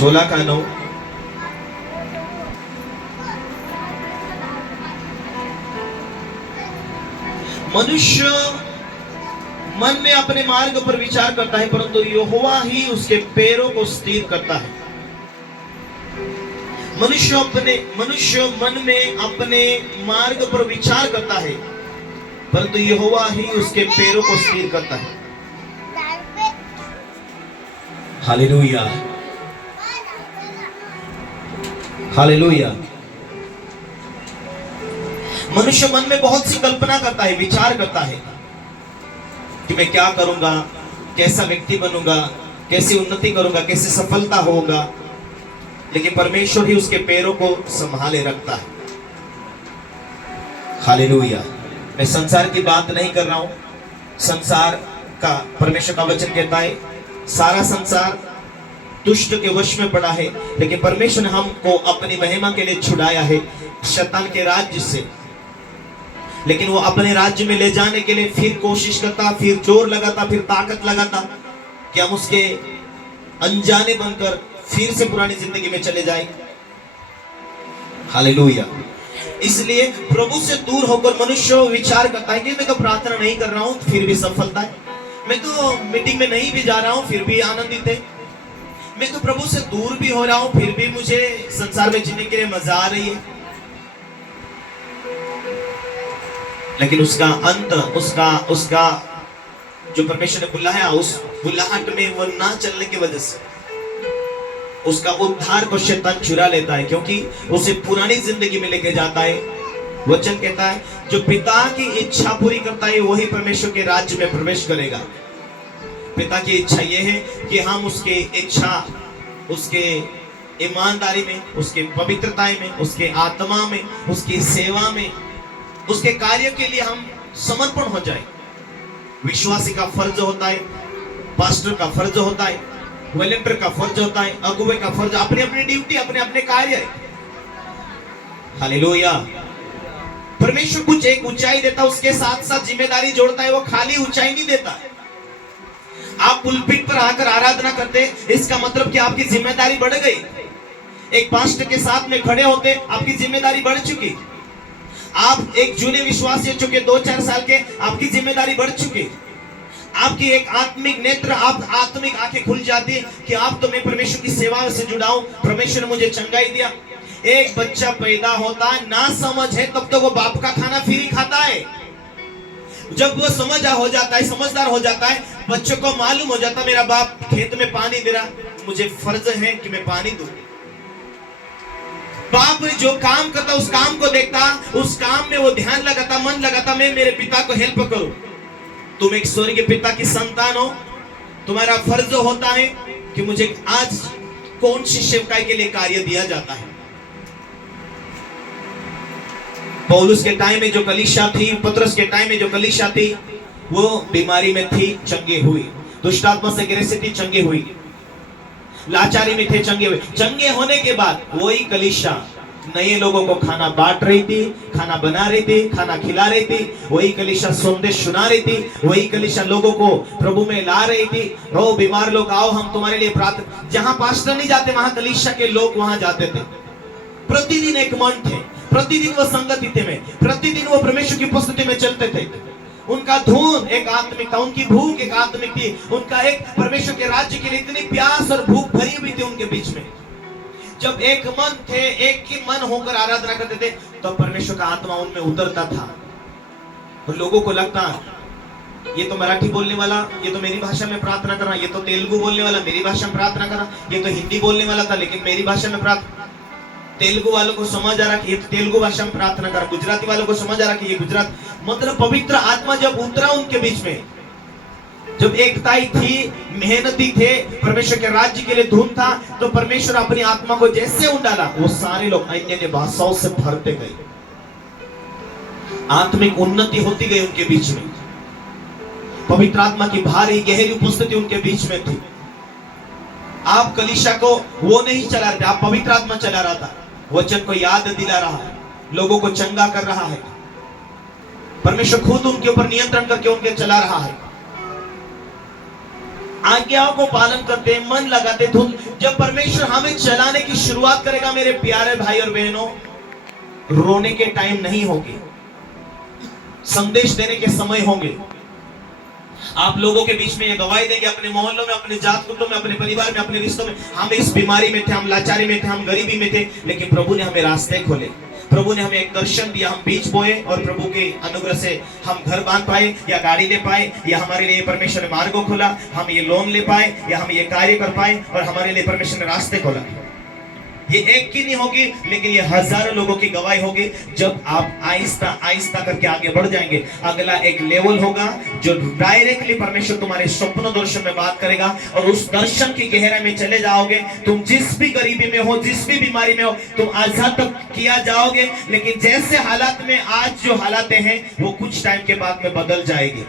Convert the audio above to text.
16 का 9। मनुष्य मन में अपने मार्ग पर विचार करता है, परंतु यहोवा ही उसके पैरों को स्थिर करता है। मनुष्य मन में अपने मार्ग पर विचार करता है, परंतु यहोवा ही उसके पैरों को स्थिर करता है। Hallelujah, hallelujah. मनुष्य मन में बहुत सी कल्पना करता है, विचार करता है कि मैं क्या करूंगा, कैसा व्यक्ति बनूंगा, कैसी उन्नति करूंगा, कैसी सफलता होगा, लेकिन परमेश्वर ही उसके पैरों को संभाले रखता है। हालेलुया। मैं संसार की बात नहीं कर रहा हूं। संसार का परमेश्वर का वचन कहता है सारा संसार दुष्ट के वश में पड़ा है, लेकिन परमेश्वर ने हमको अपनी महिमा के लिए छुड़ाया है शैतान के राज्य से। लेकिन वो अपने राज्य में ले जाने के लिए फिर कोशिश करता, फिर जोर लगाता, फिर ताकत लगाता कि हम उसके अनजाने बनकर फिर से पुरानी जिंदगी में चले जाएं। हालेलुया। इसलिए प्रभु से दूर होकर मनुष्य विचार करता है कि मैं तो प्रार्थना नहीं कर रहा हूं फिर भी सफलता है, मैं तो मीटिंग में नहीं भी जा रहा हूं फिर भी आनंदित है, मैं तो प्रभु से दूर भी हो रहा हूं फिर भी मुझे संसार में जीने के लिए मजा आ रही है। लेकिन उसका अंत, उसका जो परमेश्वर ने बुलाया, उस बुलाहट में वो ना चलने की वजह से उसका उद्धार को शैतान चुरा लेता है, क्योंकि उसे पुरानी जिंदगी में लेके जाता है। वचन कहता है जो पिता की इच्छा पूरी करता है वही परमेश्वर के राज्य में प्रवेश करेगा। पिता की इच्छा यह है कि हम उसके इच्छा, उसके ईमानदारी में, उसके पवित्रता में, उसके आत्मा में, उसकी सेवा में, उसके कार्य के लिए हम समर्पण हो जाए। विश्वासी का फर्ज होता है, पास्टर का फर्ज होता है, वॉलंटियर का फर्ज होता है, अगुवे का फर्ज, अपनी अपनी ड्यूटी, अपने अपने कार्य है। हालेलुया। परमेश्वर कुछ एक ऊंचाई देता, उसके साथ साथ जिम्मेदारी जोड़ता है, वो खाली ऊंचाई नहीं देता। आप पुलपिट पर आकर आराधना करते, इसका मतलब कि आपकी जिम्मेदारी बढ़ गई। एक पास्टर के साथ में खड़े होते, आपकी जिम्मेदारी बढ़ चुकी। आप एक जूने विश्वासी चुके 2-4 साल के, आपकी जिम्मेदारी बढ़ चुकी। आपकी एक आत्मिक नेत्र, आप आत्मिक आंखें खुल जाती कि आप तो मैं परमेश्वर की सेवा से जुड़ा हूं, परमेश्वर ने मुझे चंगाई दिया। एक बच्चा पैदा होता है ना समझ है तब तो वो बाप का खाना फ्री खाता है। जब वो हो जाता है, समझदार हो जाता है, बच्चों को मालूम हो जाता मेरा बाप खेत में पानी दे रहा, मुझे फर्ज है कि मैं पानी दूं। बाप जो काम करता उस काम को देखता, उस काम में वो ध्यान लगाता, मन लगाता, मैं मेरे पिता को हेल्प करूं। तुम एक स्वर्गीय पिता की संतान हो, तुम्हारा फर्ज होता है कि मुझे आज कौन सी सेवकाई के लिए कार्य दिया जाता है। पौलुस के टाइम में जो कलीसिया थी, पतरस के टाइम में जो कलीसिया थी, वो बीमारी में थी, चंगे हुई। दुष्ट आत्मा से ग्रसित थी, चंगे हुई। लाचारी में थे, चंगे हुए। चंगे होने के बाद वही कलीसिया नए लोगों को खाना बांट रही थी, खाना बना रही थी, खाना खिला रही थी। वही कलीसिया संदेश सुना रही थी, वही कलीसिया लोगों को प्रभु में ला रही थी। रो बीमार लोग आओ, हम तुम्हारे लिए प्रार्थना। जहां पास्टर नहीं जाते वहां कलीसिया के लोग वहां जाते थे। प्रतिदिन एक मन थे, प्रतिदिन वो संगति में, प्रतिदिन वो परमेश्वर की उपस्थिति में चलते थे। उनका धून एक आत्मिक था, उनकी भूख एक आत्मिक थी, उनका एक परमेश्वर के राज्य के लिए इतनी प्यास और भूख भरी हुई थी उनके बीच में। जब एक मन थे, एक ही मन होकर आराधना करते थे, तो परमेश्वर का आत्मा उनमें उतरता था। और लोगों को लगता ये तो मराठी बोलने वाला, ये तो मेरी भाषा में प्रार्थना कर रहा, ये तो तेलुगु बोलने वाला मेरी भाषा में प्रार्थना कर रहा, ये तो हिंदी बोलने वाला था लेकिन मेरी भाषा में प्रार्थना। तेलुगु वालों को समझ आ रहा कि ये तो तेलुगु भाषा में प्रार्थना कर, गुजराती वालों को समझ आ रहा कि ये गुजरात। मतलब पवित्र आत्मा जब उतरा उनके बीच में, जब एकताई थी, मेहनती थे, परमेश्वर के राज्य के लिए धूम था, तो परमेश्वर अपनी आत्मा को जैसे उंडाला, वो सारे लोग अन्य भाषाओं से भरते गए। आत्मिक उन्नति होती गई उनके बीच में। पवित्र आत्मा की भारी गहरी उपस्थिति उनके बीच में थी। आप कलीसिया को वो नहीं चला रहे थे, आप पवित्र आत्मा चला रहा था। वचन को याद दिला रहा है, लोगों को चंगा कर रहा है। परमेश्वर खुद उनके ऊपर नियंत्रण करके उनके चला रहा है। आज्ञाओं को पालन करते, मन लगाते, धुन जब परमेश्वर हमें चलाने की शुरुआत करेगा मेरे प्यारे भाई और बहनों, रोने के टाइम नहीं होंगे, संदेश देने के समय होंगे। आप लोगों के बीच में ये गवाही देंगे, अपने मोहल्लों में, अपने जात कुटुंब में, अपने परिवार में, अपने रिश्तों में, हम इस बीमारी में थे, हम लाचारी में थे, हम गरीबी में थे, लेकिन प्रभु ने हमें रास्ते खोले, प्रभु ने हमें एक दर्शन दिया, हम बीज बोए और प्रभु के अनुग्रह से हम घर बांध पाए, या गाड़ी ले पाए, या हमारे लिए परमेश्वर ने मार्ग को खोला, हम ये लोन ले पाए, या हम ये कार्य कर पाए, और हमारे लिए परमेश्वर ने रास्ते खोला। ये एक की नहीं होगी, लेकिन ये हजारों लोगों की गवाही होगी जब आप आहिस्ता आहिस्ता करके आगे बढ़ जाएंगे। अगला एक लेवल होगा जो डायरेक्टली परमेश्वर तुम्हारे स्वप्न दर्शन में बात करेगा, और उस दर्शन की गहराई में चले जाओगे। तुम जिस भी गरीबी में हो, जिस भी बीमारी में हो, तुम आजाद तक किया जाओगे, लेकिन जैसे हालात में आज जो हालातें हैं वो कुछ टाइम के बाद में बदल जाएगी।